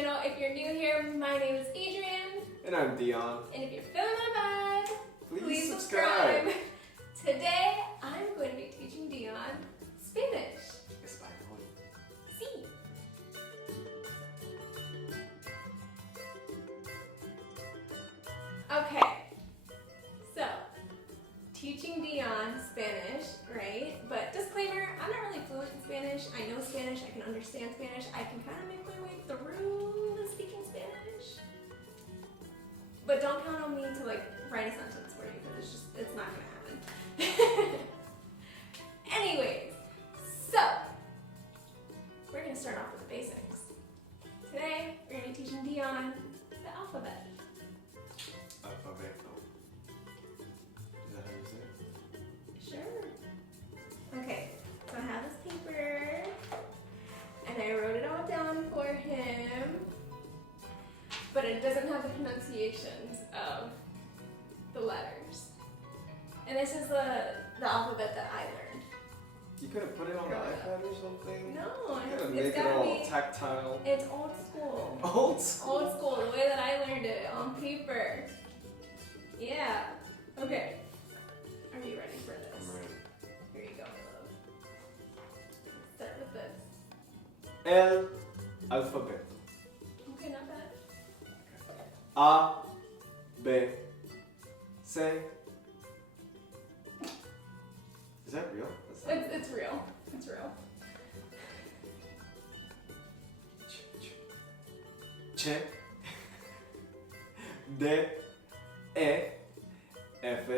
channel. If you're new here, my name is Adrianne. And I'm Dion. And if you're feeling my vibe, Please subscribe. Today, I'm going to be teaching Dion Spanish. Español. Sí. Okay, so teaching Dion Spanish, right? But disclaimer, I'm not really fluent in Spanish. I know Spanish, I can understand Spanish, I can kind of make my way through the speaking Spanish. But don't count on me to like write a sentence for you because it's not gonna happen. Anyways, so we're gonna start off with the basics. Today, we're gonna be teaching Dion the alphabet. Alfabeto. Is that how you say it? Sure. Okay, so I have this paper, and I wrote it all down for him, but it doesn't have the pronunciations of the letters. And this is the alphabet that I learned. You could have put it on the iPad or something? No, You could have it's made it gotta all be, tactile. it's old school. Old school. Old school, the way that I learned it, on paper. Yeah. Okay. Are you ready for this? I'm ready. Here you go, my love. Let's start with this. El alfabeto. Okay, not bad. A, B, C. Is that real? That's not It's real. It's real. Ch, D, E, F,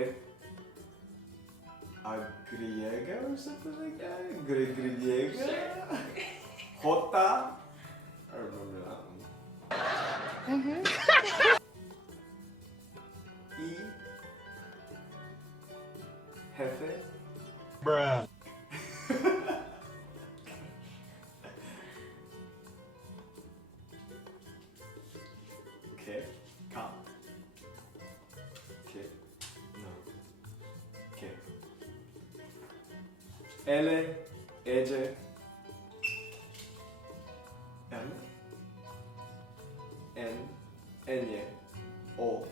A griega or something like that? Griega? Sure. Jota? I remember that one. E, Jefe. Bruh. Okay. Ka. Okay. No. Okay. L, J. M. N. N. O.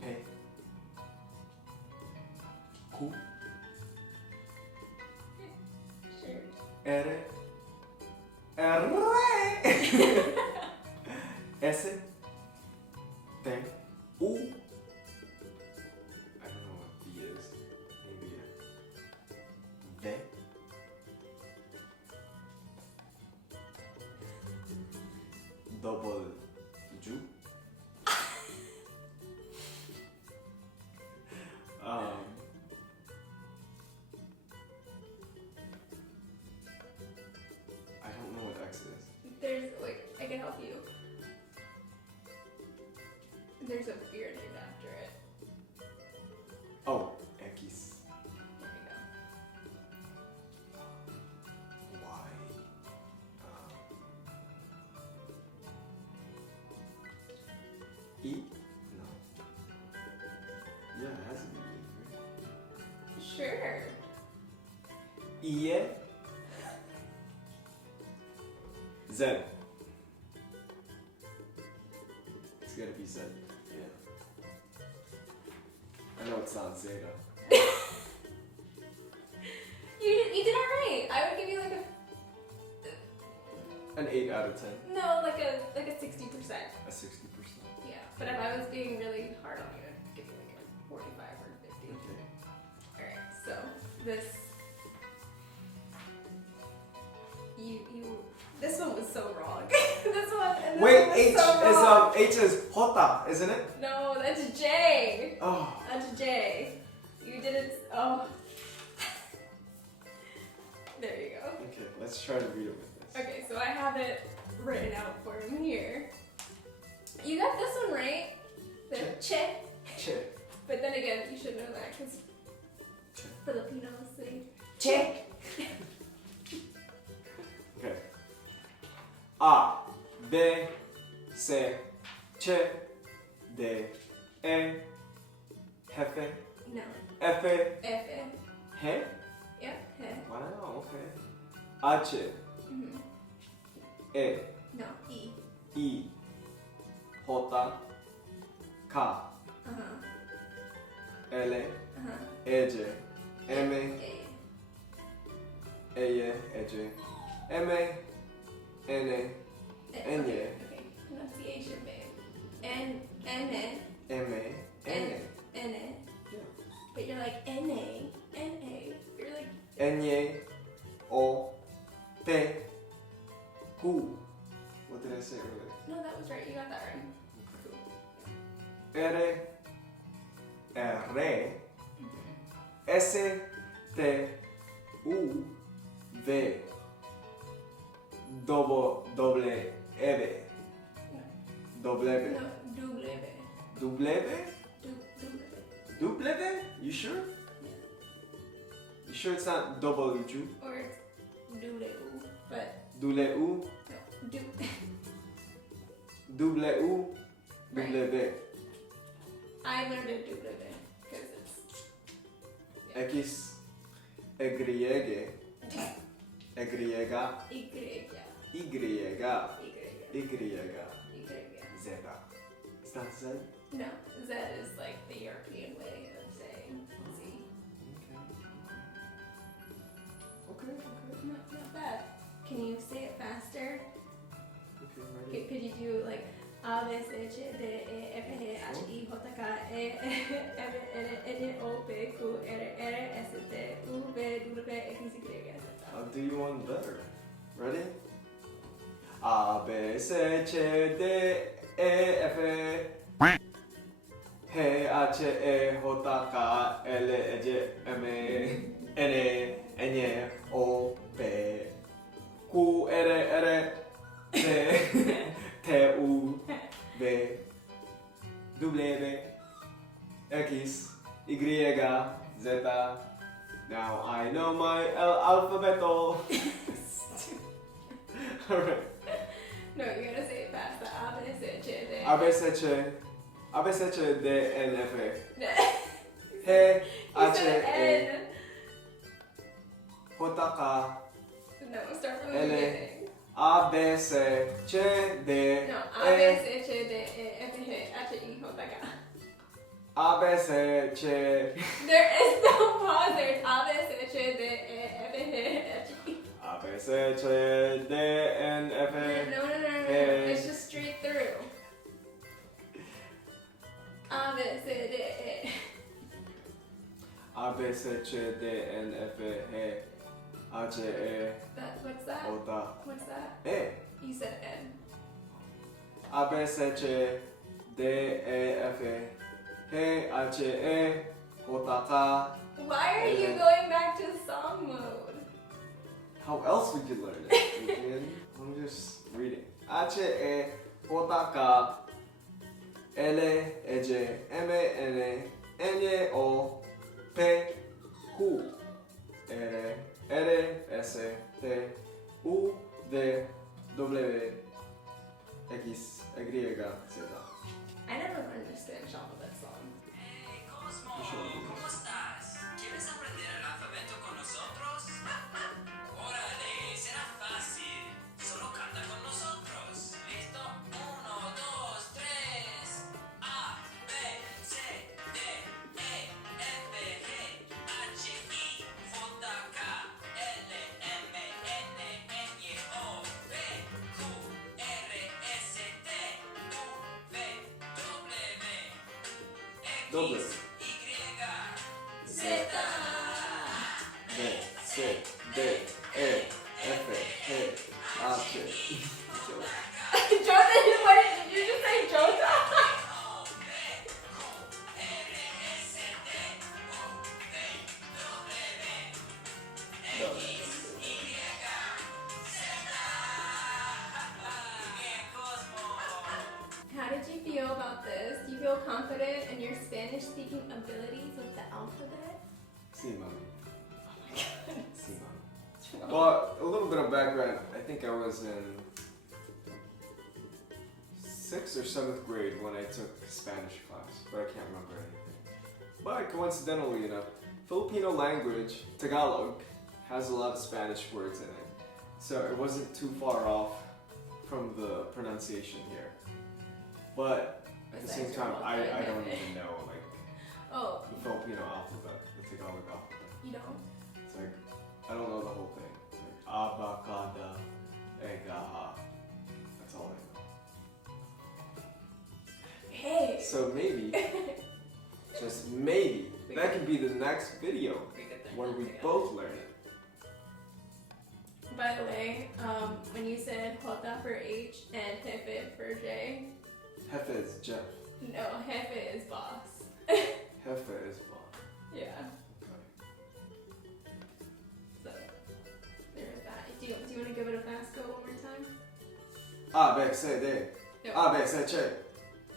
P. Q. Sure. R. R. S. T. U. I don't know what V is. Maybe V. Double Ju. I don't know what X is. There's like I can help you. There's a beer named after it. Oh, X. There we go. Y. E? No. Yeah, it has to be E, right? Sure. E. Z. It's gotta be Z. Yeah. I know it's not Zeta. You did alright. I would give you like An 8 out of 10. like a 60%. A 60%. Yeah. But if I was being really hard on you, I'd give you like a 45 or 50. Okay. Alright, so this this one was so wrong. This one and this Wait, one was H so is wrong. H is Jota, isn't it? No, that's J. Oh. That's J. You didn't. Oh. There you go. Okay, let's try to read it with this. Okay, so I have it written out for him here. You got this one right. The che. Che. But then again, you should know that because Che. Filipinos say che. Okay. A, B, C, C, D, E, Jefe, No. F, F. He. Yeah. He. Wow, okay. H, Mhm. E, No. E. I, Hota, Ka, Ele, Eje, Eme, Eye, Eje, Eme, Ene, Enye. Okay, pronunciation, babe. Ene. Eme, Ene. Ene. Yeah. But you're like N-A. You're like... Enye, O, Pe, Ku. What did I say earlier? No, that was right. You got that right. Ere, R, S, T, U, V, W, E, W, No, double. W, Double. W? You sure? You sure it's not W? Or it's double, but W, no, W, W. I learned it double because it's X, Y, Y, Z. It's not Z? No, Z is like the European way of saying Z. Okay. Not bad. Can you say it faster? Okay, ready? Could you do like A, B, C, H, D, E, F, G, H, I, J, K, L, M, N, N, O, P, Q, R, S, T, U, V, W, X, Y, Z. I'll do you one better. Ready? A, B, C, H, D, E, F, G, H, I, J, K, L, M, N, N, O, P, Q, R, T, T, U, V, W, X, Y, Z. Now I know my alphabeto. Alright. No, you gotta say it fast. A, B, C, H, D. A, B, C, D, N, F, H, You I, said J, N. K, No, start from the L. beginning. A, B, C, D, No, A, B, C, H, D, E, F, G, H, I, J, K. A, B, C, There is no pause. There's A, B, C, H, D, E, F, G, H, A, B, C, D, N, F, No. It's just straight through. A, B, C, D, E. A, B, C, D, N, F, H, I, J, What's that? What's that? E. You said N. A, B, C, D, E, F, H, I, J, Why are you going back to song mode? How else would you learn it, Adrian? I'm just reading. H, E, K, L, E, J, M, N, N, O, P, Q, R, S, T, U, V, W, X, Y, Z. I never learned the Spanish alphabet song. Hey, Cosmo, ¿cómo estás? ¿Quieres aprender el alfabeto con nosotros? Órale, será fácil. Solo canta con nosotros. ¿Listo? 1, 2, 3. A, B, C, D, E, F, G, H, I, J, K, L, M, N, N, O, P, Q, R, S, T, U, V, W, W. X, Y, Z, B, C, D, E, F, G, H, Jota, what did you just say, Jota? How did you feel about this? Do you feel confident in your Spanish speaking abilities with the alphabet? Sí, mami. Oh my god. Sí, mami. Well, a little bit of background. I think I was in 6th or 7th grade when I took Spanish class, but I can't remember anything. But coincidentally enough, Filipino language, Tagalog, has a lot of Spanish words in it. So it wasn't too far off from the pronunciation. pronunciation here. But at the same Besides time, your I alphabet. don't even know like Oh, the Filipino alphabet, the Tagalog alphabet. you don't? It's like I don't know the whole thing. It's like abacada, egaha. That's all I know. Hey! So maybe, just maybe, that could be the next video where we both learn it. By the way, when you said Jota for H and Jefe for J, Jefe is Jeff. no, Jefe is boss. Jefe is boss. Yeah, Okay. so there's that. Do you want to give it a fast go one more time? A, B, C, D. No. A, B, C, Ch.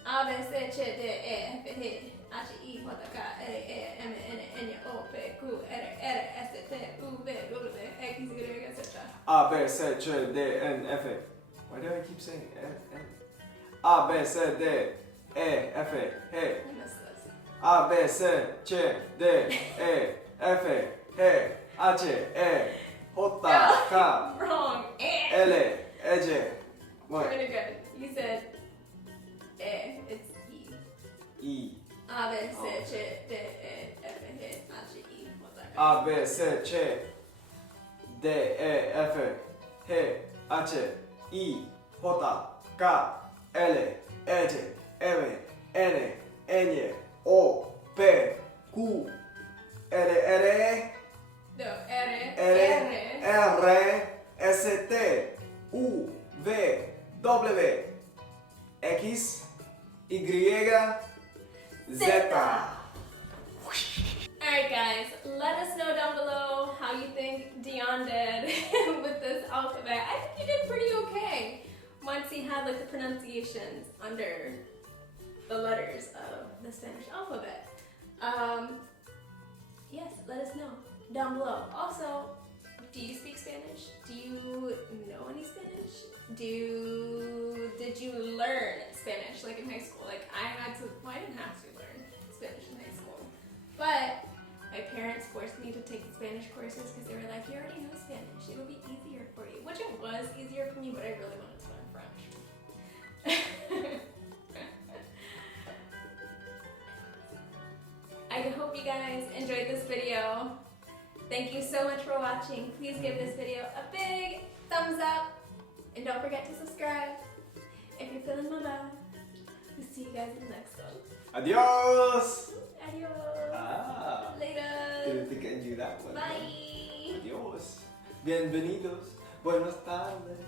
A, B, C, Ch, D, E, F, G, H, I, J, K, L, M, N, O, P, Q, R, S, T, U, V, W, X, Y, Z. A, B, C, Ch, D, N, F. Why do I keep saying N? A, B, C, D, E, F, G. I missed this. A, B, C, Ch, D, E, F, G, H, I, J, K, Wrong. L, E, J. What? Pretty good. You said it's E. E. A, B, C, Ch, D, E, F, G, H, I, J, what's that? A, B, C, Ch, D, E, F, G, H, I, J, K, L, E, J, M, N, N, O, P, Q, R, No, R, S, T, U, V, W, X, Y, Z. Alright guys, let us know down below how you think Dion did with this alphabet. I think you did pretty okay once he had like the pronunciations under the letters of the Spanish alphabet. Yes, let us know down below. Also, do you speak Spanish? Do you know any Spanish? Did you learn Spanish like in high school? Like I didn't have to learn Spanish in high school, but my parents forced me to take the Spanish courses because they were like, you already know Spanish, it would be easier for you. Which it was easier for me, but I really wanted to learn French. I hope you guys enjoyed this video. Thank you so much for watching. Please give this video a big thumbs up. And don't forget to subscribe if you're feeling my love. We'll see you guys in the next one. Adios! Adios. Ah, Later. didn't think I knew that one. Bye. Adios. Bienvenidos. Buenas tardes.